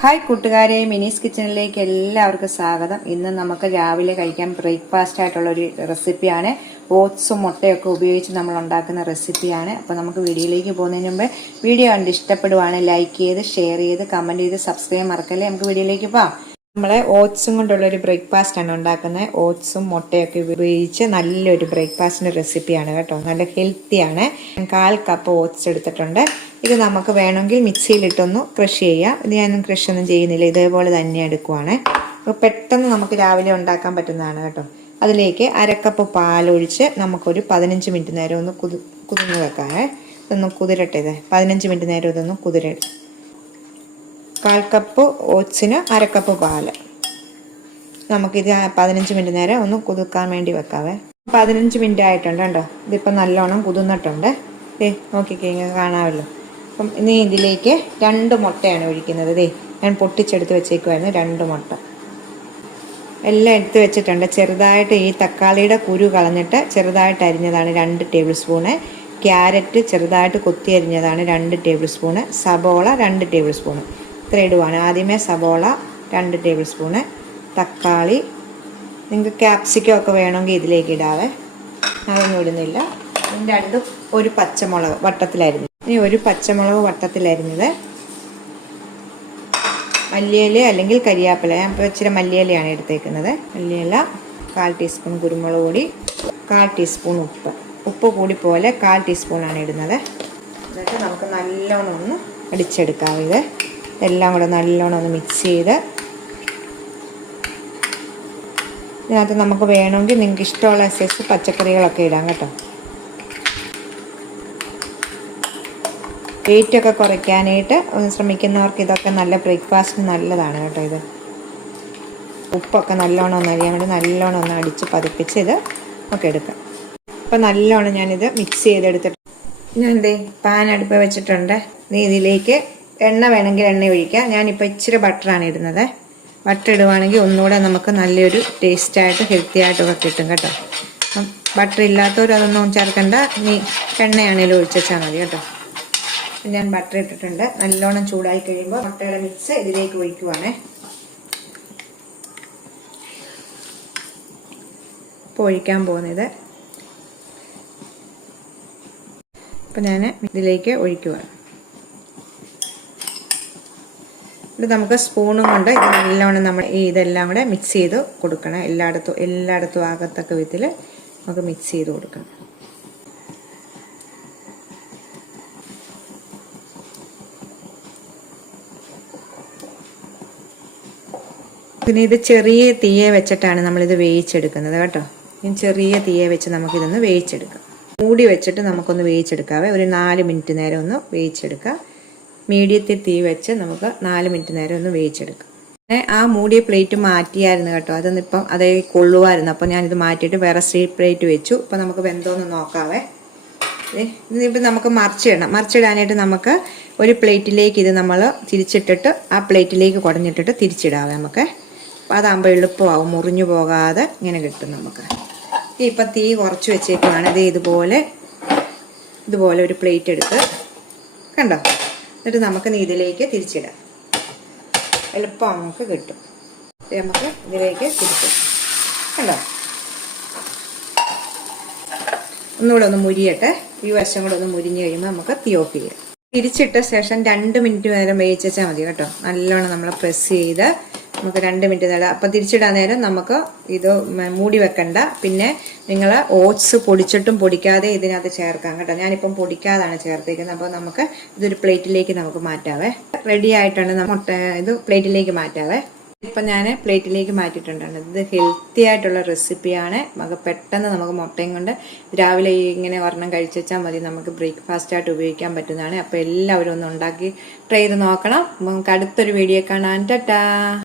Hi കൂട്ടുകാരെ മിനീസ് കിച്ചണിലേക്ക് എല്ലാവർക്കും സ്വാഗതം. ഇന്ന് നമുക്ക് രാവിലെ കഴിക്കാൻ ബ്രേക്ക്ഫാസ്റ്റ് ആയിട്ടുള്ള ഒരു റെസിപ്പിയാണ്. ഓട്സും മുട്ടയൊക്കെ ഉപയോഗിച്ച് നമ്മൾ ഉണ്ടാക്കുന്ന റെസിപ്പിയാണ്. അപ്പോൾ നമുക്ക് വീഡിയോയിലേക്ക് പോകുന്നതിന് മുമ്പ് വീഡിയോ കണ്ട് ഇഷ്ടപ്പെടുവാണ് ലൈക്ക് ചെയ്ത് ഷെയർ ചെയ്ത് കമന്റ് ചെയ്ത് സബ്സ്ക്രൈബ് മറക്കല്ലേ? നമുക്ക് വീഡിയോയിലേക്ക് പോവാം. നമ്മൾ ഓട്സും കൊണ്ടുള്ള ഒരു ബ്രേക്ക്ഫാസ്റ്റ് ആണ് ഉണ്ടാക്കുന്നത്. ഓട്സും മുട്ടയൊക്കെ ഉപയോഗിച്ച് നല്ലൊരു ബ്രേക്ക്ഫാസ്റ്റിന്റെ റെസിപ്പിയാണ് കേട്ടോ. നല്ല ഹെൽത്തിയാണ്. കാൽ കപ്പ് ഓട്സ് എടുത്തിട്ടുണ്ട്. ഇത് നമുക്ക് വേണമെങ്കിൽ മിക്സിയിലിട്ടൊന്ന് ക്രഷ് ചെയ്യാം. ഇത് ഞാനൊന്നും ക്രഷ് ഒന്നും ചെയ്യുന്നില്ല. ഇതേപോലെ തന്നെ എടുക്കുവാണ്. പെട്ടെന്ന് നമുക്ക് രാവിലെ ഉണ്ടാക്കാൻ പറ്റുന്നതാണ് കേട്ടോ. അതിലേക്ക് അരക്കപ്പ് പാലൊഴിച്ച് നമുക്കൊരു പതിനഞ്ച് മിനിറ്റ് നേരം ഒന്ന് കുതി കുതിർന്ന് വെക്കാം ഇതൊന്ന് കുതിരട്ടെ ഇത്. പതിനഞ്ച് മിനിറ്റ് നേരം ഇതൊന്ന് കുതിര കാൽ കപ്പ് ഓട്സിന് അരക്കപ്പ് പാൽ നമുക്കിത് പതിനഞ്ച് മിനിറ്റ് നേരം ഒന്ന് കുതിർക്കാൻ വേണ്ടി വെക്കാവേ. പതിനഞ്ച് മിനിറ്റ് ആയിട്ടുണ്ട് കേട്ടോ. ഇതിപ്പോൾ നല്ലോണം കുതിർന്നിട്ടുണ്ട്. ദേ നോക്കിക്കേ ഇങ്ങനെ കാണാമല്ലോ. അപ്പം ഇനി ഇതിലേക്ക് രണ്ട് മുട്ടയാണ് ഒഴിക്കുന്നത്. ദേ ഞാൻ പൊട്ടിച്ചെടുത്ത് വെച്ചേക്കുമായിരുന്നു രണ്ട് മുട്ട. എല്ലാം എടുത്ത് വെച്ചിട്ടുണ്ട്. ചെറുതായിട്ട് ഈ തക്കാളിയുടെ കുരു കളഞ്ഞിട്ട് ചെറുതായിട്ട് അരിഞ്ഞതാണ് രണ്ട് ടേബിൾ സ്പൂണ്. ക്യാരറ്റ് ചെറുതായിട്ട് കൊത്തി അരിഞ്ഞതാണ് രണ്ട് ടേബിൾ സ്പൂണ്. സബോള രണ്ട് ടേബിൾ സ്പൂണ്. ഇത്ര ഇടുവാണ് ആദ്യമേ സബോള രണ്ട് ടേബിൾ സ്പൂണ് തക്കാളി നിങ്ങൾക്ക് ക്യാപ്സിക്കം ഒക്കെ വേണമെങ്കിൽ ഇതിലേക്ക് ഇടാവേ. അതൊന്നും ഇടുന്നില്ല. രണ്ടും ഒരു പച്ചമുളക് വട്ടത്തിലായിരുന്നു. ഇനി ഒരു പച്ചമുളക് വട്ടത്തിലായിരുന്നത് മല്ലിയില അല്ലെങ്കിൽ കരിയാപ്പില. ഞാൻ ഇപ്പോൾ ഇച്ചിരി മല്ലിയിലയാണ് എടുത്തേക്കുന്നത്. മല്ലിയില കാൽ ടീസ്പൂൺ കുരുമുളക് പൊടി കാൽ ടീസ്പൂൺ ഉപ്പ്. ഉപ്പ് കൂടി പോലെ കാൽ ടീസ്പൂണാണ് ഇടുന്നത്. എന്നിട്ട് നമുക്ക് നല്ലോണം ഒന്ന് അടിച്ചെടുക്കാം ഇത്. എല്ലാം കൂടെ നല്ലോണം ഒന്ന് മിക്സ് ചെയ്ത്. ഇതിനകത്ത് നമുക്ക് വേണമെങ്കിൽ നിങ്ങൾക്ക് ഇഷ്ടമുള്ള സൈസ് പച്ചക്കറികളൊക്കെ ഇടാം കേട്ടോ. വെയിറ്റൊക്കെ കുറയ്ക്കാനായിട്ട് ഒന്ന് ശ്രമിക്കുന്നവർക്ക് ഇതൊക്കെ നല്ല ബ്രേക്ക്ഫാസ്റ്റ് നല്ലതാണ് കേട്ടോ ഇത്. ഉപ്പൊക്കെ നല്ലോണം ഒന്ന് അരിയാൻ വേണ്ടി നല്ലോണം ഒന്ന് അടിച്ച് പതിപ്പിച്ച് ഇത് ഒക്കെ എടുക്കാം. അപ്പം നല്ലോണം ഞാനിത് മിക്സ് ചെയ്തെടുത്തിട്ട് ഞാൻ എന്തേ പാൻ അടുപ്പ് വെച്ചിട്ടുണ്ട്. ഇതിലേക്ക് എണ്ണ വേണമെങ്കിൽ എണ്ണ ഒഴിക്കാം. ഞാനിപ്പോൾ ഇച്ചിരി ബട്ടറാണ് ഇടുന്നത്. ബട്ടർ ഇടുവാണെങ്കിൽ ഒന്നുകൂടെ നമുക്ക് നല്ലൊരു ടേസ്റ്റായിട്ട് ഹെൽത്തി ആയിട്ടൊക്കെ കിട്ടും കേട്ടോ. അപ്പം ബട്ടർ ഇല്ലാത്തവർ അതൊന്നും ചേർക്കണ്ട. നീ എണ്ണയാണേലും ഒഴിച്ചാൽ മതി കേട്ടോ. ഞാൻ ബട്ടർ ഇട്ടിട്ടുണ്ട്. നല്ലോണം ചൂടായി കഴിയുമ്പോൾ മുട്ടയുടെ മിക്സ് ഇതിലേക്ക് ഒഴിക്കുവാണേ. ഇപ്പോൾ ഒഴിക്കാൻ പോകുന്നത്. അപ്പം ഞാൻ ഇതിലേക്ക് ഒഴിക്കുവാണ്. ഇത് നമുക്ക് സ്പൂണും കൊണ്ട് ഇത് നല്ലോണം നമ്മൾ ഈ ഇതെല്ലാം കൂടെ മിക്സ് ചെയ്ത് കൊടുക്കണം. എല്ലായിടത്തും എല്ലായിടത്തും ആകത്തക്ക വിധത്തിൽ നമുക്ക് മിക്സ് ചെയ്ത് കൊടുക്കണം. പിന്നെ ഇത് ചെറിയ തീയെ വെച്ചിട്ടാണ് നമ്മളിത് വേവിച്ചെടുക്കുന്നത് കേട്ടോ. ഇനി ചെറിയ തീയെ വെച്ച് നമുക്കിതൊന്ന് വേവിച്ചെടുക്കാം. മൂടി വെച്ചിട്ട് നമുക്കൊന്ന് വേവിച്ചെടുക്കാവേ. ഒരു നാല് മിനിറ്റ് നേരം ഒന്ന് വേവിച്ചെടുക്കാം. മീഡിയത്തിൽ തീ വെച്ച് നമുക്ക് നാല് മിനിറ്റ് നേരം ഒന്ന് വേവിച്ചെടുക്കാം. പിന്നെ ആ മൂടിയ പ്ലേറ്റ് മാറ്റിയായിരുന്നു കേട്ടോ. അതൊന്നും ഇപ്പം അതേ കൊള്ളുമായിരുന്നു അപ്പോൾ ഞാനിത് മാറ്റിയിട്ട് വേറെ സ്റ്റീൽ പ്ലേറ്റ് വെച്ചു. ഇപ്പം നമുക്ക് വെന്തോന്ന് നോക്കാവേ. ഇനിയിപ്പോൾ നമുക്ക് മറിച്ചിടണം. മറിച്ചിടാനായിട്ട് നമുക്ക് ഒരു പ്ലേറ്റിലേക്ക് ഇത് നമ്മൾ തിരിച്ചിട്ടിട്ട് ആ പ്ലേറ്റിലേക്ക് കുടഞ്ഞിട്ടിട്ട് തിരിച്ചിടാവേ നമുക്ക്. അപ്പോൾ അതാകുമ്പോൾ എളുപ്പമാവും. മുറിഞ്ഞു പോകാതെ ഇങ്ങനെ കിട്ടും നമുക്ക്. ഇപ്പം തീ കുറച്ച് വെച്ചേക്കുവാണ്. ഇത് ഇതുപോലെ ഇതുപോലെ ഒരു പ്ലേറ്റ് എടുത്ത് കണ്ടോ? എന്നിട്ട് നമുക്ക് ഇതിലേക്ക് തിരിച്ചിടാം. എളുപ്പം നമുക്ക് കിട്ടും. നമുക്ക് ഇതിലേക്ക് തിരിച്ചിടാം കണ്ടോ? ഒന്നുകൂടെ ഒന്ന് മുരിയട്ടെ. ഈ വശം കൂടെ ഒന്ന് മുരിഞ്ഞ് കഴിയുമ്പോൾ നമുക്ക് തീ ഓഫ് ചെയ്യാം. തിരിച്ചിട്ട ശേഷം രണ്ട് മിനിറ്റ് നേരം വേവിച്ചാൽ മതി കേട്ടോ. നല്ലോണം നമ്മൾ പ്രസ് ചെയ്ത് നമുക്ക് രണ്ട് മിനിറ്റ് നേരം. അപ്പം തിരിച്ചിടാൻ നേരം നമുക്ക് ഇത് മൂടി വെക്കണ്ട. പിന്നെ നിങ്ങൾ ഓട്സ് പൊടിച്ചിട്ടും പൊടിക്കാതെ ഇതിനകത്ത് ചേർക്കാം കേട്ടോ. ഞാനിപ്പം പൊടിക്കാതാണ് ചേർത്തേക്കുന്നത്. അപ്പോൾ നമുക്ക് ഇതൊരു പ്ലേറ്റിലേക്ക് നമുക്ക് മാറ്റാവേ. റെഡി ആയിട്ടാണ് മുട്ട ഇത് പ്ലേറ്റിലേക്ക് മാറ്റാവേ. ഇപ്പം ഞാൻ പ്ലേറ്റിലേക്ക് മാറ്റിയിട്ടുണ്ടാണ്. ഇത് ഹെൽത്തി ആയിട്ടുള്ള റെസിപ്പിയാണ്. നമുക്ക് പെട്ടെന്ന് നമുക്ക് മുട്ടയും കൊണ്ട് രാവിലെ ഇങ്ങനെ ഒരെണ്ണം കഴിച്ചു വെച്ചാൽ മതി. നമുക്ക് ബ്രേക്ക്ഫാസ്റ്റ് ആയിട്ട് ഉപയോഗിക്കാൻ പറ്റുന്നതാണ്. അപ്പോൾ എല്ലാവരും ഒന്ന് ഉണ്ടാക്കി ട്രൈ ചെയ്ത് നോക്കണം. നമുക്ക് അടുത്തൊരു വീഡിയോ കാണാൻ ടാറ്റാ